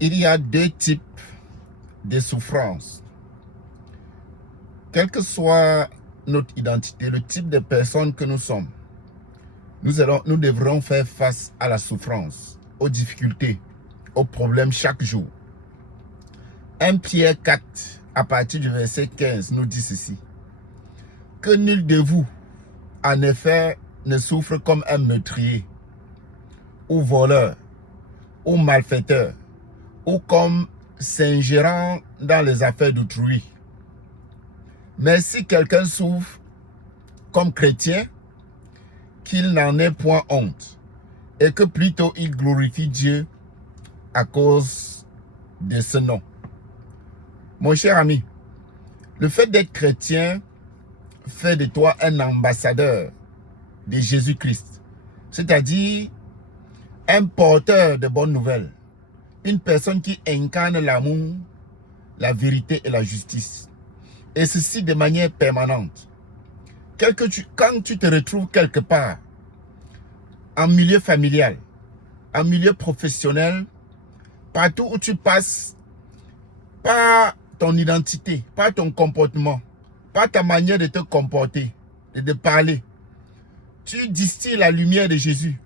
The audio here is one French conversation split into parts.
Il y a deux types de souffrances. Quelle que soit notre identité, le type de personne que nous sommes, nous devrons faire face à la souffrance, aux difficultés, aux problèmes chaque jour. 1 Pierre 4, à partir du verset 15, nous dit ceci. Que nul de vous, en effet, ne souffre comme un meurtrier, ou voleur, ou malfaiteur, ou comme s'ingérant dans les affaires d'autrui. Mais si quelqu'un souffre comme chrétien, qu'il n'en ait point honte, et que plutôt il glorifie Dieu à cause de ce nom. Mon cher ami, le fait d'être chrétien fait de toi un ambassadeur de Jésus-Christ, c'est-à-dire un porteur de bonnes nouvelles, une personne qui incarne l'amour, la vérité et la justice, et ceci de manière permanente. Quand tu te retrouves quelque part, en milieu familial, en milieu professionnel, partout où tu passes, pas ton identité, pas ton comportement, pas ta manière de te comporter, de parler, tu distilles la lumière de Jésus.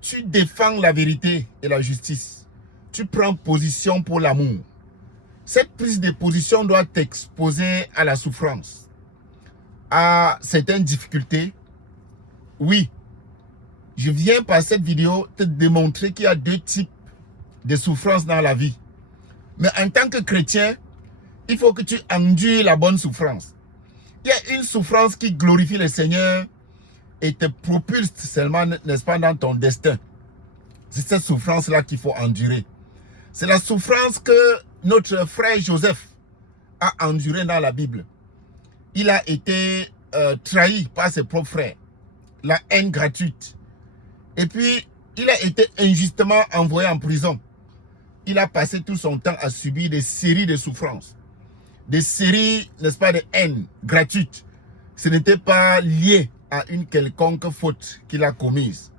Tu défends la vérité et la justice. Tu prends position pour l'amour. Cette prise de position doit t'exposer à la souffrance, à certaines difficultés. Oui, je viens par cette vidéo te démontrer qu'il y a deux types de souffrances dans la vie. Mais en tant que chrétien, il faut que tu endures la bonne souffrance. Il y a une souffrance qui glorifie le Seigneur et te propulse seulement, n'est-ce pas, dans ton destin. C'est cette souffrance-là qu'il faut endurer. C'est la souffrance que notre frère Joseph a endurée dans la Bible. Il a été trahi par ses propres frères. La haine gratuite. Et puis, il a été injustement envoyé en prison. Il a passé tout son temps à subir des séries de souffrances. Des séries, n'est-ce pas, de haine gratuite. Ce n'était pas lié à une quelconque faute qu'il a commise.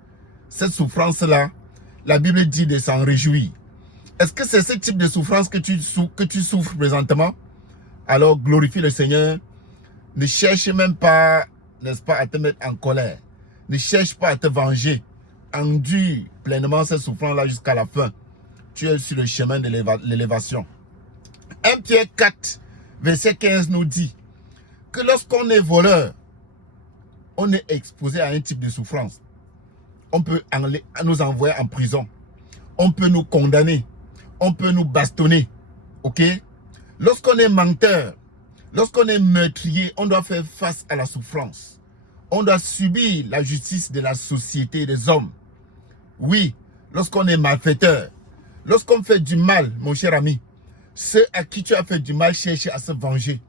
Cette souffrance-là, la Bible dit de s'en réjouir. Est-ce que c'est ce type de souffrance que tu souffres présentement? Alors glorifie le Seigneur. Ne cherche même pas, n'est-ce pas, à te mettre en colère. Ne cherche pas à te venger. Endure pleinement cette souffrance-là jusqu'à la fin. Tu es sur le chemin de l'élévation. 1 Pierre 4, verset 15 nous dit que lorsqu'on est voleur, on est exposé à un type de souffrance. On peut nous envoyer en prison. On peut nous condamner. On peut nous bastonner. Ok? Lorsqu'on est menteur, lorsqu'on est meurtrier, on doit faire face à la souffrance. On doit subir la justice de la société des hommes. Oui, lorsqu'on est malfaiteur, lorsqu'on fait du mal, mon cher ami, ceux à qui tu as fait du mal cherchent à se venger.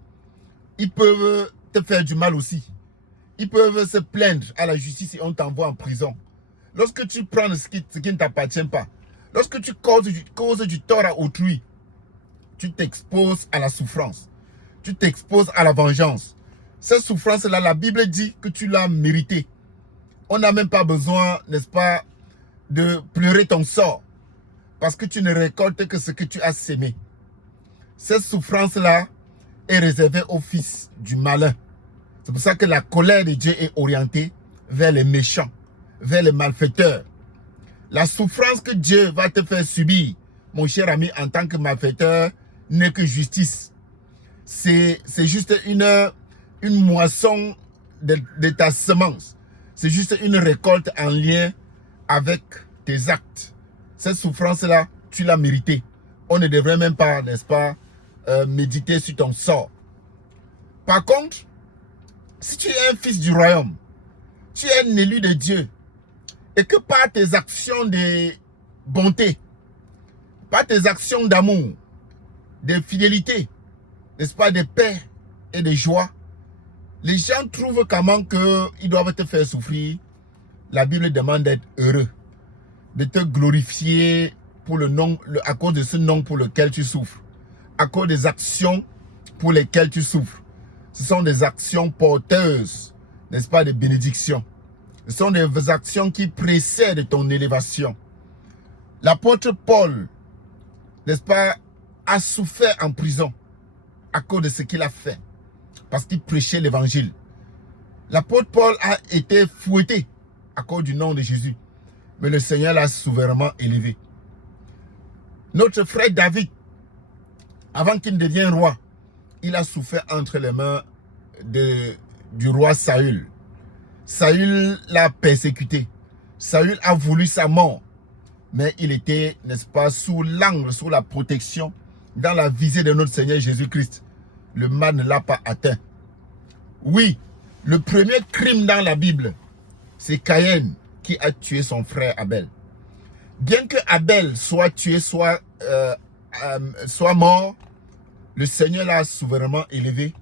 Ils peuvent te faire du mal aussi. Ils peuvent se plaindre à la justice et on t'envoie en prison. Lorsque tu prends ce qui ne t'appartient pas, lorsque tu causes du tort à autrui, tu t'exposes à la souffrance. Tu t'exposes à la vengeance. Cette souffrance-là, la Bible dit que tu l'as méritée. On n'a même pas besoin, n'est-ce pas, de pleurer ton sort. Parce que tu ne récoltes que ce que tu as sémé. Cette souffrance-là est réservée aux fils du malin. C'est pour ça que la colère de Dieu est orientée vers les méchants, vers les malfaiteurs. La souffrance que Dieu va te faire subir, mon cher ami, en tant que malfaiteur, n'est que justice. C'est juste une moisson de ta semence. C'est juste une récolte en lien avec tes actes. Cette souffrance-là, tu l'as méritée. On ne devrait même pas, n'est-ce pas, méditer sur ton sort. Par contre, si tu es un fils du royaume, tu es un élu de Dieu, et que par tes actions de bonté, par tes actions d'amour, de fidélité, n'est-ce pas, de paix et de joie, les gens trouvent comment qu'ils doivent te faire souffrir. La Bible demande d'être heureux, de te glorifier pour le nom, à cause de ce nom pour lequel tu souffres, à cause des actions pour lesquelles tu souffres. Ce sont des actions porteuses, n'est-ce pas, de bénédiction. Ce sont des actions qui précèdent ton élévation. L'apôtre Paul n'est-ce pas, a souffert en prison à cause de ce qu'il a fait, parce qu'il prêchait l'évangile. L'apôtre Paul a été fouetté à cause du nom de Jésus, mais le Seigneur l'a souverainement élevé. Notre frère David, avant qu'il ne devienne roi, il a souffert entre les mains du roi Saül. Saül l'a persécuté. Saül a voulu sa mort. Mais il était, n'est-ce pas, sous l'angle, sous la protection, dans la visée de notre Seigneur Jésus-Christ. Le mal ne l'a pas atteint. Oui, le premier crime dans la Bible, c'est Caïn qui a tué son frère Abel. Bien que Abel soit tué, soit mort, le Seigneur l'a souverainement élevé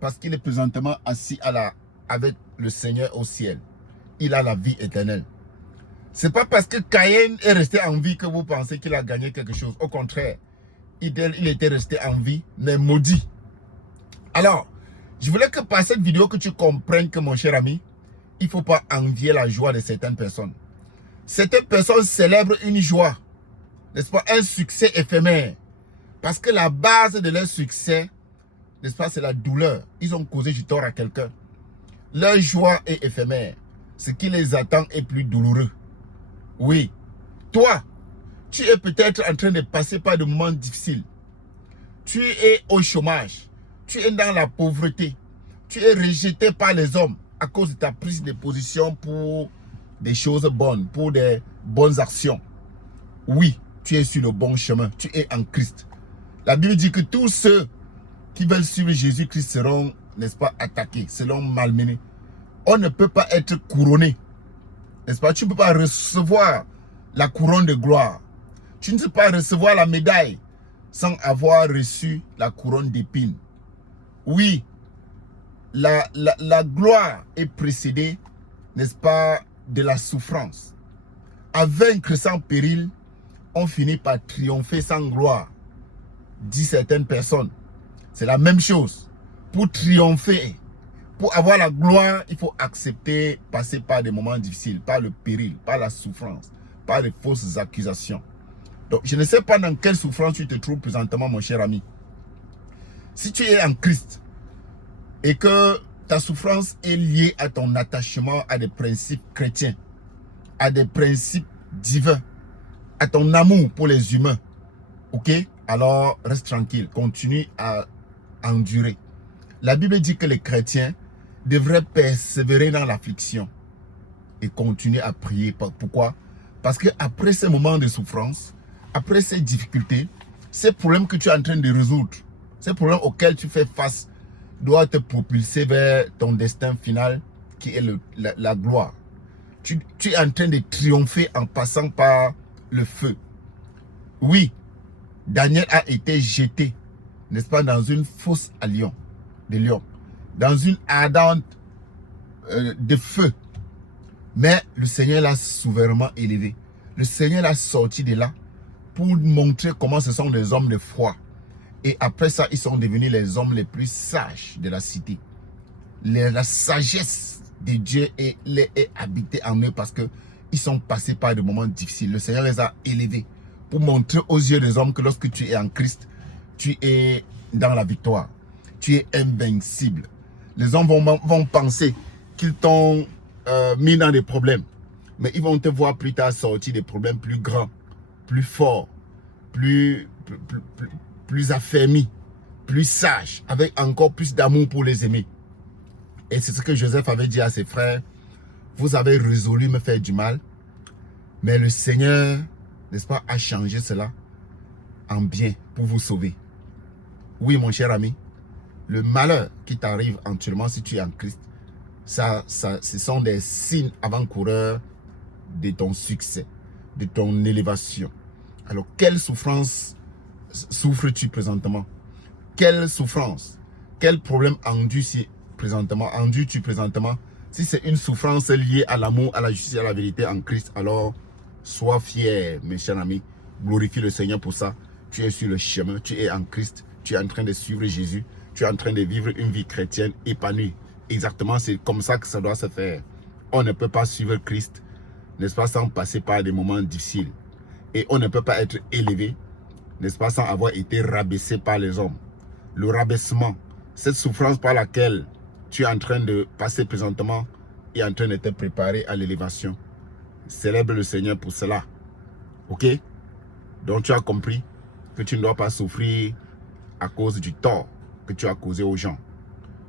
parce qu'il est présentement assis avec le Seigneur au ciel. Il a la vie éternelle. Ce n'est pas parce que Caïn est resté en vie que vous pensez qu'il a gagné quelque chose. Au contraire, il était resté en vie, mais maudit. Alors, je voulais que par cette vidéo que tu comprennes que, mon cher ami, il ne faut pas envier la joie de certaines personnes. Certaines personnes célèbrent une joie, n'est-ce pas, un succès éphémère. Parce que la base de leur succès, n'est-ce pas, c'est la douleur. Ils ont causé du tort à quelqu'un. Leur joie est éphémère. Ce qui les attend est plus douloureux. Oui. Toi, tu es peut-être en train de passer par des moments difficiles. Tu es au chômage. Tu es dans la pauvreté. Tu es rejeté par les hommes à cause de ta prise de position pour des choses bonnes, pour des bonnes actions. Oui, tu es sur le bon chemin. Tu es en Christ. La Bible dit que tous ceux qui veulent suivre Jésus-Christ seront, n'est-ce pas, attaqués, seront malmenés. On ne peut pas être couronné. N'est-ce pas? Tu ne peux pas recevoir la couronne de gloire. Tu ne peux pas recevoir la médaille sans avoir reçu la couronne d'épines. Oui, la gloire est précédée, n'est-ce pas, de la souffrance. À vaincre sans péril, on finit par triompher sans gloire. Dit certaines personnes. C'est la même chose. Pour triompher, pour avoir la gloire, il faut accepter, passer par des moments difficiles, par le péril, par la souffrance, par les fausses accusations. Donc, je ne sais pas dans quelle souffrance tu te trouves présentement, mon cher ami. Si tu es en Christ et que ta souffrance est liée à ton attachement à des principes chrétiens, à des principes divins, à ton amour pour les humains, ok? Alors, reste tranquille, continue à endurer. La Bible dit que les chrétiens devraient persévérer dans l'affliction et continuer à prier. Pourquoi? Parce qu'après ces moments de souffrance, après ces difficultés, ces problèmes que tu es en train de résoudre, ces problèmes auxquels tu fais face, doivent te propulser vers ton destin final qui est la gloire. Tu es en train de triompher en passant par le feu. Oui, Daniel a été jeté, n'est-ce pas, dans une fosse à lion, dans une ardente de feu. Mais le Seigneur l'a souverainement élevé. Le Seigneur l'a sorti de là pour montrer comment ce sont des hommes de foi. Et après ça, ils sont devenus les hommes les plus sages de la cité. La sagesse de Dieu est habitée en eux parce qu'ils sont passés par des moments difficiles. Le Seigneur les a élevés pour montrer aux yeux des hommes que lorsque tu es en Christ, tu es dans la victoire. Tu es invincible. Les hommes vont penser qu'ils t'ont mis dans des problèmes. Mais ils vont te voir plus tard sortir des problèmes plus grands, plus forts, plus affermis, plus sages, avec encore plus d'amour pour les aimer. Et c'est ce que Joseph avait dit à ses frères. Vous avez résolu me faire du mal, mais le Seigneur, n'est-ce pas, a changé cela en bien pour vous sauver. Oui, mon cher ami, le malheur qui t'arrive actuellement si tu es en Christ, ce sont des signes avant-coureurs de ton succès, de ton élévation. Alors, quelle souffrance souffres-tu présentement? Quelle souffrance, quel problème endures-tu présentement? Si c'est une souffrance liée à l'amour, à la justice et à la vérité en Christ, alors sois fier, mes chers amis. Glorifie le Seigneur pour ça. Tu es sur le chemin, tu es en Christ, tu es en train de suivre Jésus, tu es en train de vivre une vie chrétienne épanouie. Exactement, c'est comme ça que ça doit se faire. On ne peut pas suivre Christ, n'est-ce pas, sans passer par des moments difficiles. Et on ne peut pas être élevé, n'est-ce pas, sans avoir été rabaissé par les hommes. Le rabaissement, cette souffrance par laquelle tu es en train de passer présentement et en train de te préparer à l'élévation. Célèbre le Seigneur pour cela. Ok? Donc tu as compris que tu ne dois pas souffrir à cause du tort que tu as causé aux gens.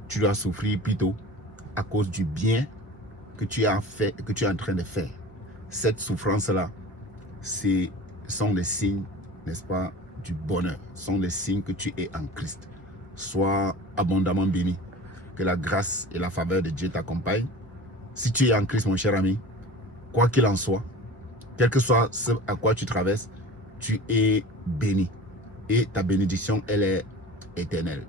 Tu dois souffrir plutôt à cause du bien que tu as fait et que tu es en train de faire. Cette souffrance-là, sont les signes, n'est-ce pas, du bonheur. Sont les signes que tu es en Christ. Sois abondamment béni. Que la grâce et la faveur de Dieu t'accompagnent. Si tu es en Christ, mon cher ami, quoi qu'il en soit, quel que soit ce à quoi tu traverses, tu es béni. Et ta bénédiction, elle est éternelle.